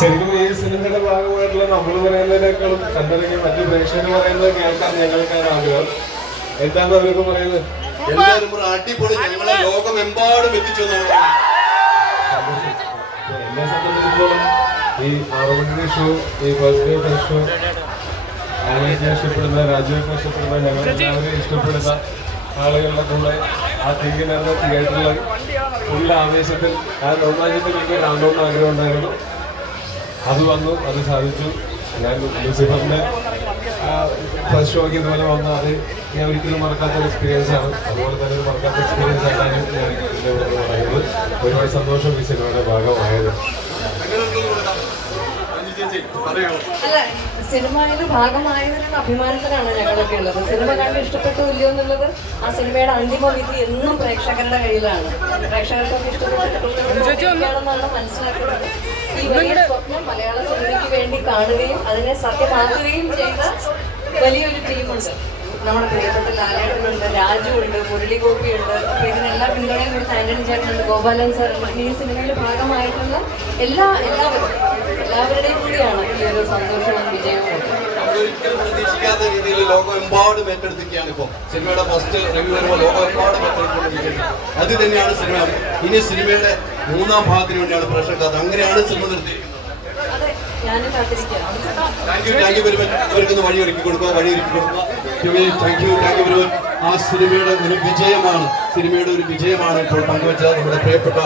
ശരിക്കും ഈ സിനിമയുടെ ഭാഗമായിട്ടുള്ള നമ്മൾ പറയുന്നതിനേക്കാളും കണ്ടിറങ്ങിയ മറ്റു പ്രേക്ഷകർ പറയുന്നത് കേൾക്കാൻ ഞങ്ങൾക്കാണ് ആഗ്രഹം. എന്താണ് അവരൊക്കെ പറയുന്നത്? എല്ലാവരും അടിപൊളി, ഞങ്ങളെ ലോകമെമ്പാടും എത്തിച്ചു. എന്നെ സംബന്ധിച്ചിടത്തോളം ഈ 6 മണി ഷോ, ഈ ഫസ്റ്റ് ഡേ ഫസ്റ്റ് ഷോ ആനേറ്റിനെ ഇഷ്ടപ്പെടുന്ന, രാജുവിനെ ഇഷ്ടപ്പെടുന്ന, ഞങ്ങളെല്ലാവരെയും ഇഷ്ടപ്പെടുന്ന ആളുകളുടെ കൂടെ ആ തിരികെ തിയേറ്ററിൽ ഉള്ള ആവേശത്തിൽ ആ രോമാഞ്ചത്തിൽ എനിക്ക് കാണണമെന്ന് ആഗ്രഹം ഉണ്ടായിരുന്നു. അത് വന്നു, അത് സാധിച്ചു. ഞാൻ ലൂസിഫറിന്റെ ഫസ്റ്റ് ഷോയ്ക്ക് ഇതുപോലെ വന്നു. അത് ഞാൻ ഒരിക്കലും മറക്കാത്തൊരു എക്സ്പീരിയൻസ് ആണ്. അതുപോലെ തന്നെ ഒരു മറക്കാത്ത എക്സ്പീരിയൻസ് ആയിട്ടാണ് ഞാൻ ഇതിൻ്റെ കൂടെ പറയുന്നത്. ഒരുപാട് സന്തോഷം ഈ സിനിമയുടെ ഭാഗമായത്. അല്ല, സിനിമയുടെ ഭാഗമായതിനുള്ള അഭിമാനത്തിലാണ് ഞങ്ങളൊക്കെ ഉള്ളത്. സിനിമ കണ്ട് ഇഷ്ടപ്പെട്ടു ഇല്ലയോ എന്നുള്ളത് ആ സിനിമയുടെ അന്തിമ വിധി എന്നും പ്രേക്ഷകരുടെ കയ്യിലാണ്. പ്രേക്ഷകർക്കൊക്കെ ഇഷ്ടപ്പെട്ടിട്ടുണ്ടെന്നാണ് മനസ്സിലാക്കുന്നത്. ഈ വലിയ സ്വപ്നം മലയാള സിനിമയ്ക്ക് വേണ്ടി കാണുകയും അതിനെ സത്യമാക്കുകയും ചെയ്ത വലിയൊരു ടീമുണ്ട്. നമ്മുടെ പ്രിയപ്പെട്ട ലാലേട്ടനുണ്ട്, രാജു ഉണ്ട്, മുരളിഗോപിയുണ്ട്. അപ്പൊ ഇതിനെല്ലാം പിന്തുണയും കൊടുത്ത് ആന്റണി ചേട്ടനുണ്ട്, ഗോപാലൻ സാറുണ്ട്. ഈ സിനിമയുടെ ഭാഗമായിട്ടുള്ള എല്ലാവരുടെയും കൂടിയാണ് ഈ ഒരു സന്തോഷവും വിജയവും. ഒരിക്കലും പ്രതീക്ഷിക്കാത്ത രീതിയിൽ ലോകമെമ്പാടും ഏറ്റെടുത്തിരിക്കുകയാണ്. ഇപ്പോൾ സിനിമയുടെ ഫസ്റ്റ് റിവ്യൂ വരുമ്പോൾ ലോകമെമ്പാടും ഏറ്റെടുത്തുകൊണ്ടിരിക്കുന്നത് അത് തന്നെയാണ് സിനിമ. ഇനി സിനിമയുടെ 3ാം ഭാഗത്തിന് വേണ്ടിയാണ് പ്രേക്ഷകർ. അങ്ങനെയാണ് സിനിമ നിർത്തിയിരിക്കുന്നത്. Thank you very much. അവർക്കൊന്ന് വഴിയൊരുക്കി കൊടുക്കുക. Thank you very much. ആ സിനിമയുടെ ഒരു വിജയമാണ് ഇപ്പോൾ പങ്കുവെച്ച നമ്മുടെ പ്രിയപ്പെട്ട